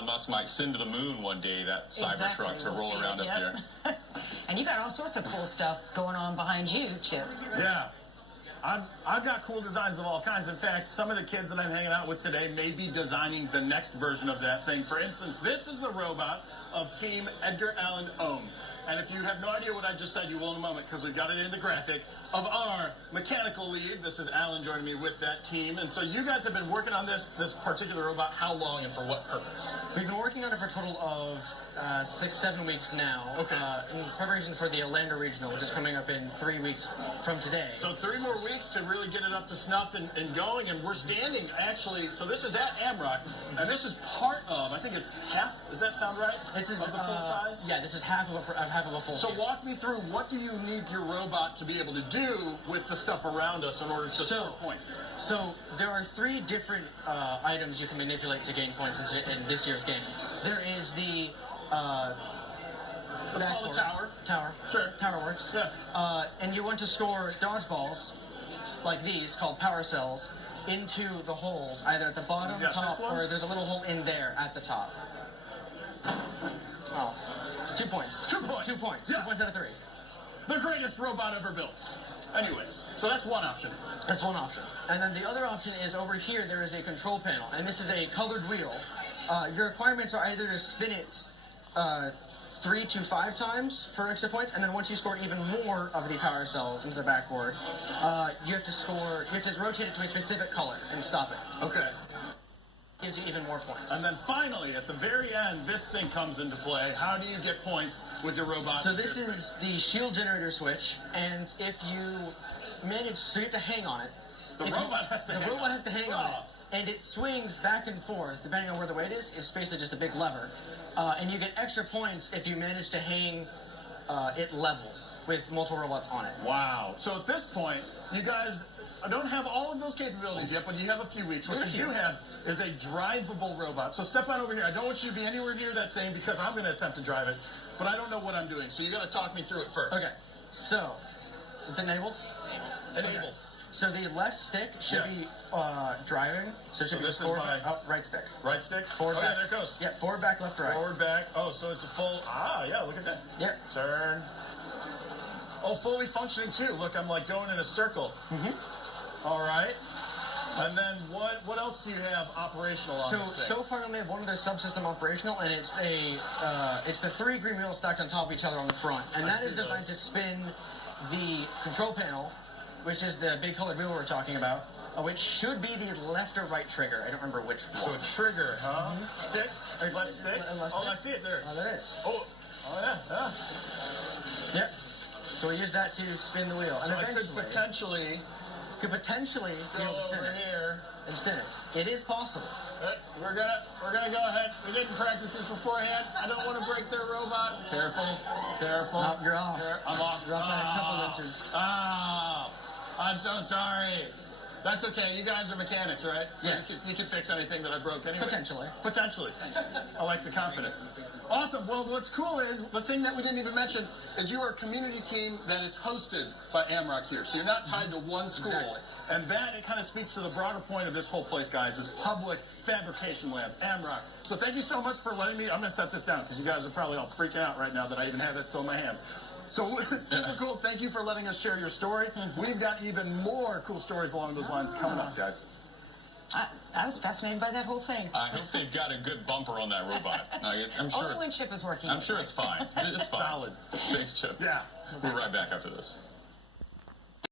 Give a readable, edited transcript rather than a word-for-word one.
Elon Musk might send to the moon one day, that Cybertruck to roll around up there. And you got all sorts of cool stuff going on behind you, Chip. Yeah. I've got cool designs of all kinds. In fact, some of the kids that I'm hanging out with today may be designing the next version of that thing. For instance, this is the robot of Team Edgar Allan Ohms. And if you have no idea what I just said, you will in a moment, because we've got it in the graphic of our mechanical lead. This is Alan joining me with that team. And so you guys have been working on this particular robot how long and for what purpose? We've been working on it for a total of 6-7 weeks now. Okay. In preparation for the Orlando Regional, which is coming up in 3 weeks from today. So 3 more weeks to really get it up to snuff and going. And we're standing, actually, so this is at AMRoC, and this is part of, I think it's half, does that sound right? This is of the full size? Yeah, this is half of a full So scale. walk me through, what do you need your robot to be able to do with the stuff around us in order to score points? So there are 3 different items you can manipulate to gain points in this year's game. There is the let's call it tower. Tower. Sure. Tower works. Yeah. And you want to score dodgeballs like these, called power cells, into the holes, either at the bottom, top, or there's a little hole in there at the top. Oh. 2 points. 2 points. 2 points. Yes. 2 points out of 3. The greatest robot ever built. Anyways, so that's one option. That's one option. And then the other option is over here, there is a control panel, and this is a colored wheel. Your requirements are either to spin it 3 to 5 times for extra points, and then once you score even more of the power cells into the backboard, you have to rotate it to a specific color and stop it. Okay. Gives you even more points. And then finally, at the very end, this thing comes into play. How do you get points with your robot? So this is the shield generator switch, and if you manage, so you have to hang on it. The robot has to hang on it. And it swings back and forth, depending on where the weight is. It's basically just a big lever. And you get extra points if you manage to hang it level with multiple robots on it. Wow. So at this point, you guys don't have all of those capabilities yet, but you have a few weeks. What you do have is a drivable robot. So step on over here. I don't want you to be anywhere near that thing because I'm going to attempt to drive it, but I don't know what I'm doing. So you got to talk me through it first. Okay. So, is it enabled? Enabled. Okay. So the left stick should be driving. So it should be this forward, is my right stick. Right stick? Forward, back. Yeah, there it goes. Yeah, forward, back, left, right. Forward, back. Oh, so it's a full, yeah, look at that. Yep. Turn. Oh, fully functioning too. Look, I'm like going in a circle. Mm-hmm. All right. And then what else do you have operational on this thing? So far, we only have one other subsystem operational, and it's the 3 green wheels stacked on top of each other on the front, and that is designed to spin the control panel, which is the big colored wheel we're talking about, which should be the left or right trigger. I don't remember which one. So a trigger, huh? Mm-hmm. Stick? Left stick? Left I see it there. Oh, there it is. Oh yeah. Yep. So we use that to spin the wheel. So and I could potentially be able to spin it here and spin it. It is possible. We're gonna go ahead. We didn't practice this beforehand. I don't want to break their robot. Careful. Oh, you're off. I'm off. You're off by a couple inches. Oh, I'm so sorry. That's okay. You guys are mechanics, right? So yes. You can fix anything that I broke anyway. Potentially. I like the confidence. Awesome. Well, what's cool is, the thing that we didn't even mention is you are a community team that is hosted by AMRoC here. So you're not tied to one school. Exactly. And that, it kind of speaks to the broader point of this whole place, guys, is public fabrication lab, AMRoC. So thank you so much for letting me, I'm going to set this down because you guys are probably all freaking out right now that I even have that still in my hands. So it's super cool. Thank you for letting us share your story. We've got even more cool stories along those lines coming up, guys. I was fascinated by that whole thing. I hope they've got a good bumper on that robot. I'm sure. Only when Chip is working. I'm sure it's fine. It's fine. Solid. Thanks, Chip. Yeah. We'll be right back after this.